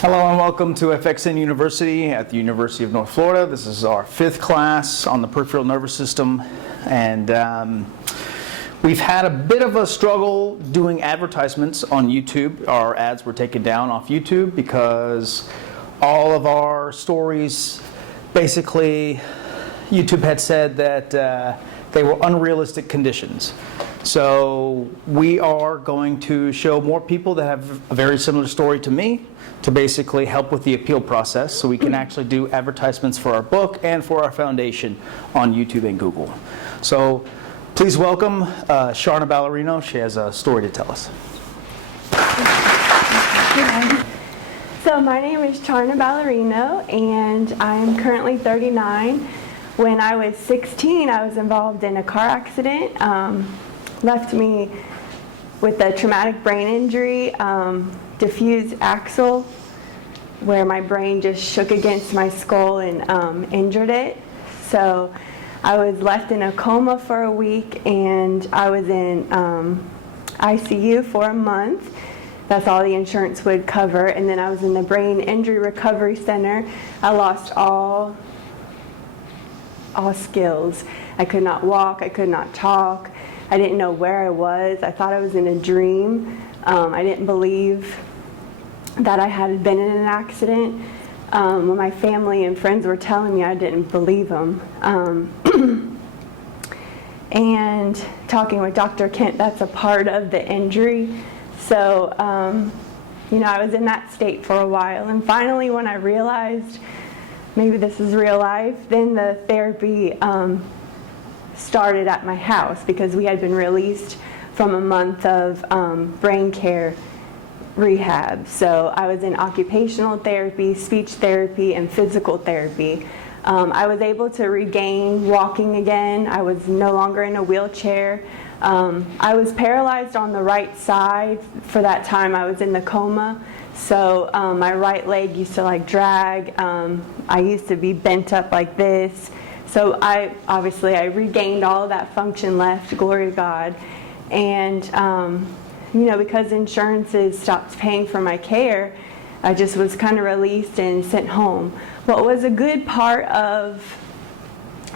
Hello and welcome to FXN University at the University of North Florida. This is our 5th class on the peripheral nervous system, and we've had a bit of a struggle doing advertisements on YouTube. Our ads were taken down off YouTube because all of our stories, basically, YouTube had said that they were unrealistic conditions. So we are going to show more people that have a very similar story to me to basically help with the appeal process so we can actually do advertisements for our book and for our foundation on YouTube and Google. So please welcome Charna Ballerino. She has a story to tell us. So my name is Charna Ballerino and I am currently 39. When I was 16, I was involved in a car accident. Left me with a traumatic brain injury, diffused axle, where my brain just shook against my skull and injured it. So I was left in a coma for a week, and I was in ICU for a month. That's all the insurance would cover. And then I was in the Brain Injury Recovery Center. I lost all skills. I could not walk, I could not talk. I didn't know where I was. I thought I was in a dream. I didn't believe that I had been in an accident. When my family and friends were telling me, I didn't believe them. And talking with Dr. Kent, that's a part of the injury. So, I was in that state for a while. And finally, when I realized maybe this is real life, then the therapy started at my house because we had been released from a month of brain care rehab. So I was in occupational therapy, speech therapy, and physical therapy. I was able to regain walking again. I was no longer in a wheelchair. I was paralyzed on the right side for that time. I was in the coma. So my right leg used to drag. I used to be bent up like this. So I regained all of that function left, glory to God. And, because insurances stopped paying for my care, I just was kind of released and sent home. What was a good part of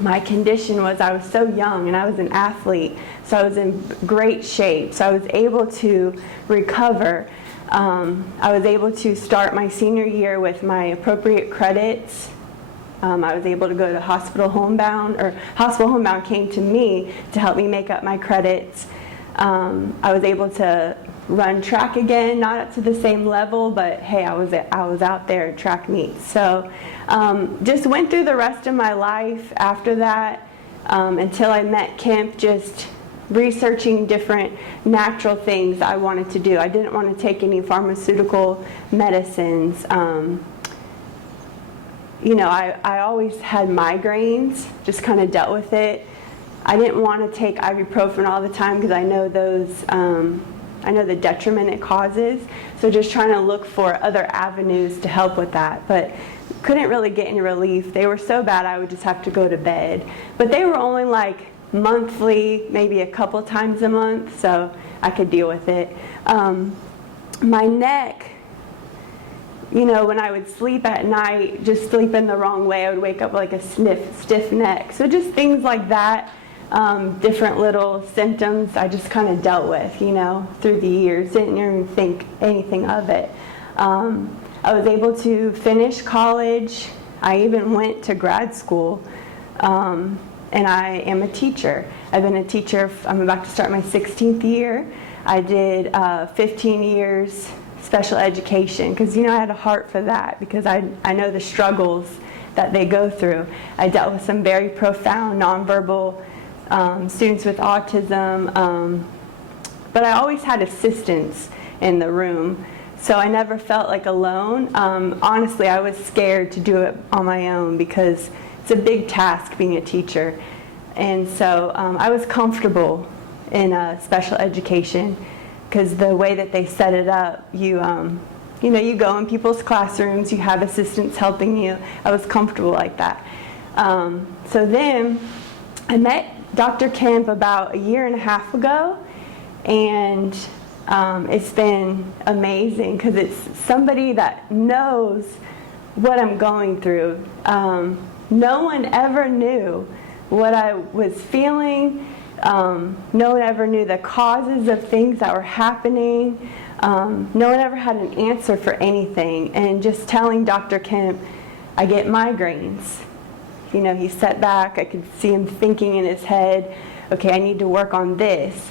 my condition was I was so young and I was an athlete, so I was in great shape. So I was able to recover. I was able to start my senior year with my appropriate credits. I was able to go to Hospital Homebound, or Hospital Homebound came to me to help me make up my credits. I was able to run track again, not up to the same level, but hey, I was out there at track meets. So just went through the rest of my life after that until I met Kemp, just researching different natural things I wanted to do. I didn't want to take any pharmaceutical medicines. I always had migraines, just kind of dealt with it. I didn't want to take ibuprofen all the time because I know the detriment it causes. So just trying to look for other avenues to help with that. But couldn't really get any relief. They were so bad I would just have to go to bed. But they were only monthly, maybe a couple times a month, so I could deal with it. My neck, when I would sleep at night, just sleeping the wrong way, I would wake up like a stiff neck. So just things like that, different little symptoms I just kind of dealt with, through the years. Didn't even think anything of it. I was able to finish college. I even went to grad school, and I am a teacher. I've been a teacher, I'm about to start my 16th year. I did 15 years special education because I had a heart for that because I know the struggles that they go through. I dealt with some very profound nonverbal students with autism, but I always had assistance in the room, so I never felt alone. Honestly, I was scared to do it on my own because it's a big task being a teacher, and so I was comfortable in special education. Because the way that they set it up, you go in people's classrooms, you have assistants helping you. I was comfortable like that. So then I met Dr. Kemp about a year and a half ago, and It's been amazing because it's somebody that knows what I'm going through. No one ever knew what I was feeling. No one ever knew the causes of things that were happening. No one ever had an answer for anything. And just telling Dr. Kemp, I get migraines. You know, he sat back. I could see him thinking in his head, okay, I need to work on this.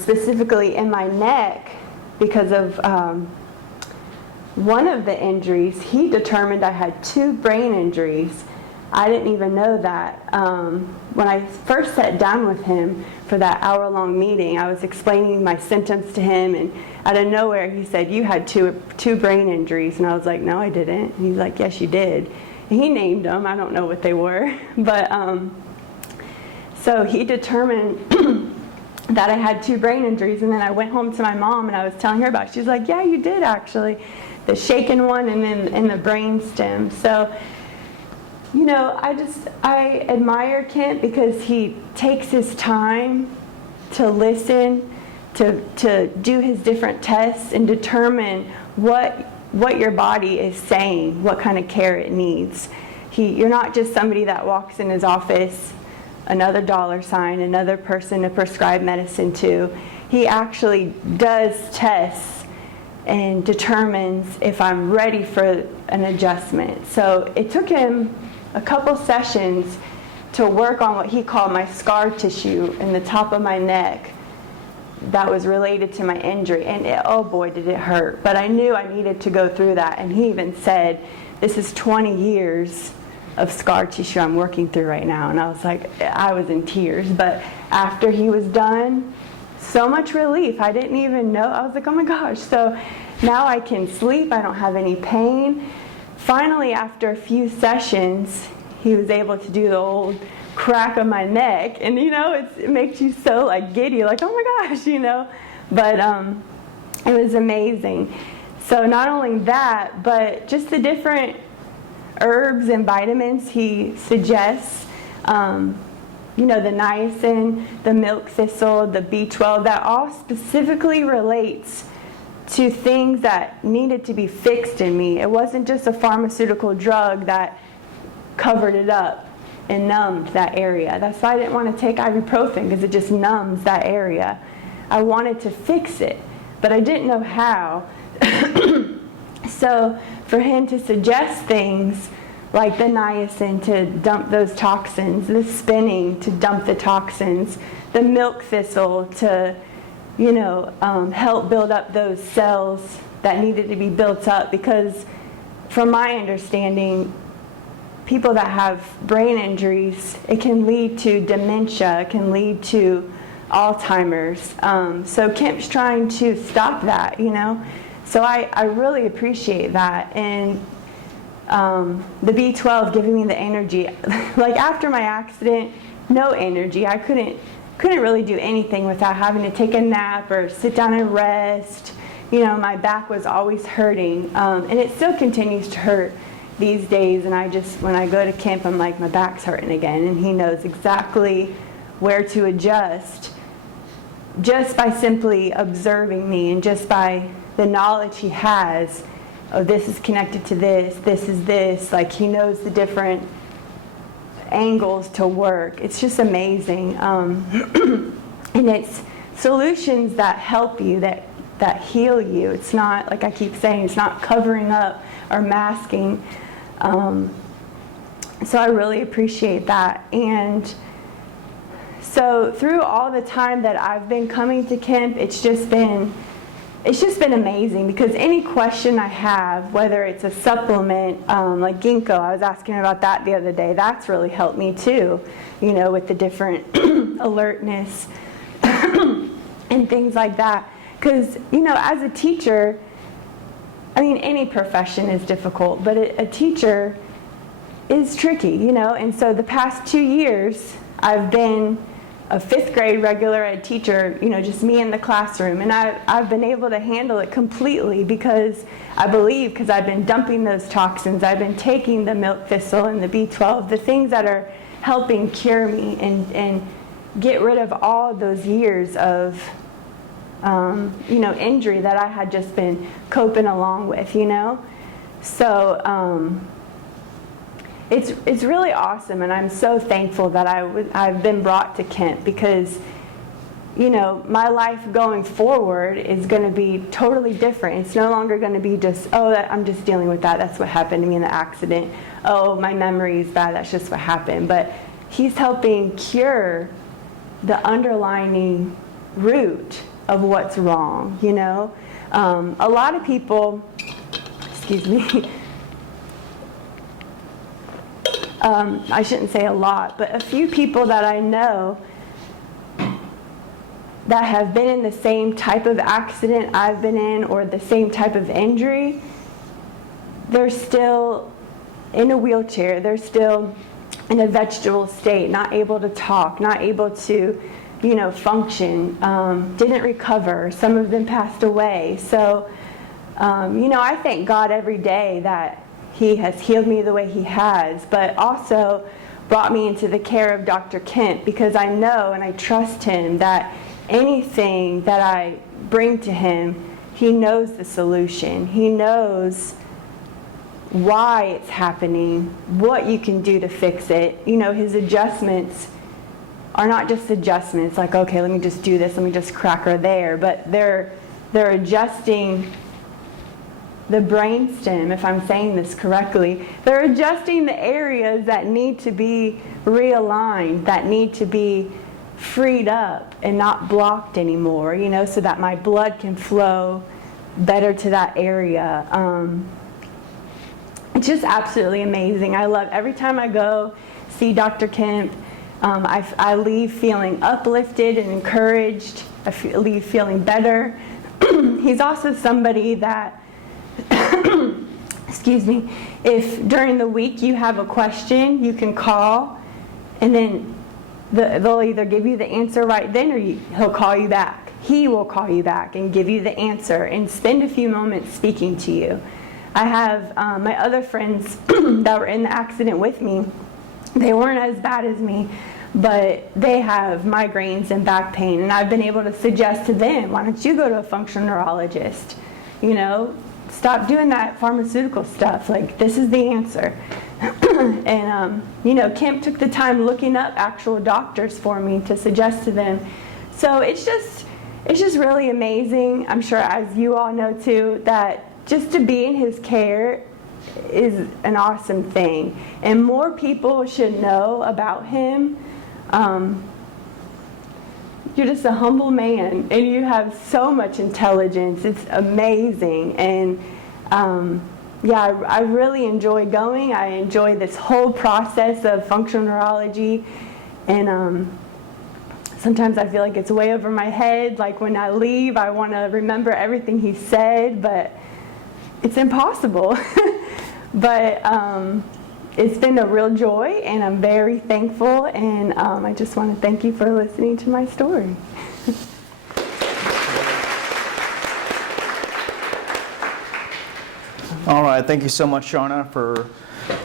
Specifically in my neck, because of one of the injuries, he determined I had 2 brain injuries. I didn't even know that. When I first sat down with him for that hour-long meeting, I was explaining my symptoms to him, and out of nowhere he said, you had two brain injuries. And I was like, no, I didn't. And he's like, yes, you did. And he named them. I don't know what they were. But so he determined that I had 2 brain injuries, and then I went home to my mom and I was telling her about it. She's like, yeah, you did actually. The shaken one and then the brain stem. So, you know, I admire Kent because he takes his time to listen, to do his different tests and determine what your body is saying, what kind of care it needs. You're not just somebody that walks in his office, another $, another person to prescribe medicine to. He actually does tests and determines if I'm ready for an adjustment. So it took him a couple sessions to work on what he called my scar tissue in the top of my neck that was related to my injury. And oh boy, did it hurt. But I knew I needed to go through that. And he even said, this is 20 years of scar tissue I'm working through right now. And I was like, I was in tears. But after he was done, so much relief. I didn't even know. I was like, oh my gosh. So now I can sleep. I don't have any pain. Finally, after a few sessions, he was able to do the old crack of my neck. And, you know, it makes you so, like, giddy, like, oh my gosh, you know. But it was amazing. So not only that, but just the different herbs and vitamins he suggests, you know, the niacin, the milk thistle, the B12, that all specifically relates to things that needed to be fixed in me. It wasn't just a pharmaceutical drug that covered it up and numbed that area. That's why I didn't want to take ibuprofen, because it just numbs that area. I wanted to fix it, but I didn't know how. So for him to suggest things like the niacin to dump those toxins, the spinning to dump the toxins, the milk thistle to, you know, help build up those cells that needed to be built up, because from my understanding, people that have brain injuries, it can lead to dementia, it can lead to Alzheimer's. So Kemp's trying to stop that, you know. So I really appreciate that. And the B12 giving me the energy. Like after my accident, no energy. I couldn't really do anything without having to take a nap or sit down and rest. You know, my back was always hurting. And it still continues to hurt these days. And when I go to camp, I'm like, my back's hurting again. And he knows exactly where to adjust just by simply observing me, and just by the knowledge he has. Oh, this is connected to this, this is this. Like, he knows the different angles to work. It's just amazing. And it's solutions that help you, that heal you. It's not, like I keep saying, it's not covering up or masking. So I really appreciate that. And so through all the time that I've been coming to Kemp, it's just been amazing, because any question I have, whether it's a supplement, like ginkgo, I was asking about that the other day, that's really helped me too, you know, with the different alertness and things like that. Because, you know, as a teacher, I mean, any profession is difficult, but a teacher is tricky, you know. And so the past 2 years, I've been a 5th grade regular ed teacher, you know, just me in the classroom. And I've been able to handle it completely, because I believe, because I've been dumping those toxins, I've been taking the milk thistle and the B12, the things that are helping cure me and get rid of all those years of injury that I had just been coping along with, So it's really awesome, and I'm so thankful that I've been brought to Kent because, my life going forward is going to be totally different. It's no longer going to be just, I'm just dealing with that. That's what happened to me in the accident. Oh, my memory is bad. That's just what happened. But he's helping cure the underlying root of what's wrong, A lot of people, excuse me, I shouldn't say a lot, but a few people that I know that have been in the same type of accident I've been in or the same type of injury, they're still in a wheelchair. They're still in a vegetable state, not able to talk, not able to, function, didn't recover. Some of them passed away. So, I thank God every day that He has healed me the way He has, but also brought me into the care of Dr. Kent because I know and I trust Him that anything that I bring to Him, He knows the solution. He knows why it's happening, what you can do to fix it. His adjustments are not just adjustments like, okay, let me just do this, let me just crack her there, but they're adjusting the brainstem, if I'm saying this correctly. They're adjusting the areas that need to be realigned, that need to be freed up and not blocked anymore, so that my blood can flow better to that area. It's just absolutely amazing. I love every time I go see Dr. Kemp, I leave feeling uplifted and encouraged. I leave feeling better. He's also somebody that excuse me, if during the week you have a question, you can call, and then they'll either give you the answer right then or he'll call you back. He will call you back and give you the answer and spend a few moments speaking to you. I have my other friends that were in the accident with me. They weren't as bad as me, but they have migraines and back pain, and I've been able to suggest to them, why don't you go to a functional neurologist? Stop doing that pharmaceutical stuff. Like, this is the answer. And, Kemp took the time looking up actual doctors for me to suggest to them. So it's just really amazing. I'm sure, as you all know too, that just to be in his care is an awesome thing. And more people should know about him. You're just a humble man, and you have so much intelligence. It's amazing. And I really enjoy going. I enjoy this whole process of functional neurology. And sometimes I feel like it's way over my head. Like when I leave, I want to remember everything he said, but it's impossible. But it's been a real joy, and I'm very thankful, and I just want to thank you for listening to my story. All right, thank you so much, Charna, for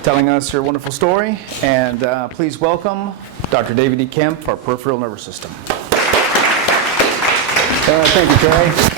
telling us your wonderful story. And please welcome Dr. David E. Kemp, our peripheral nervous system. Thank you, Trey.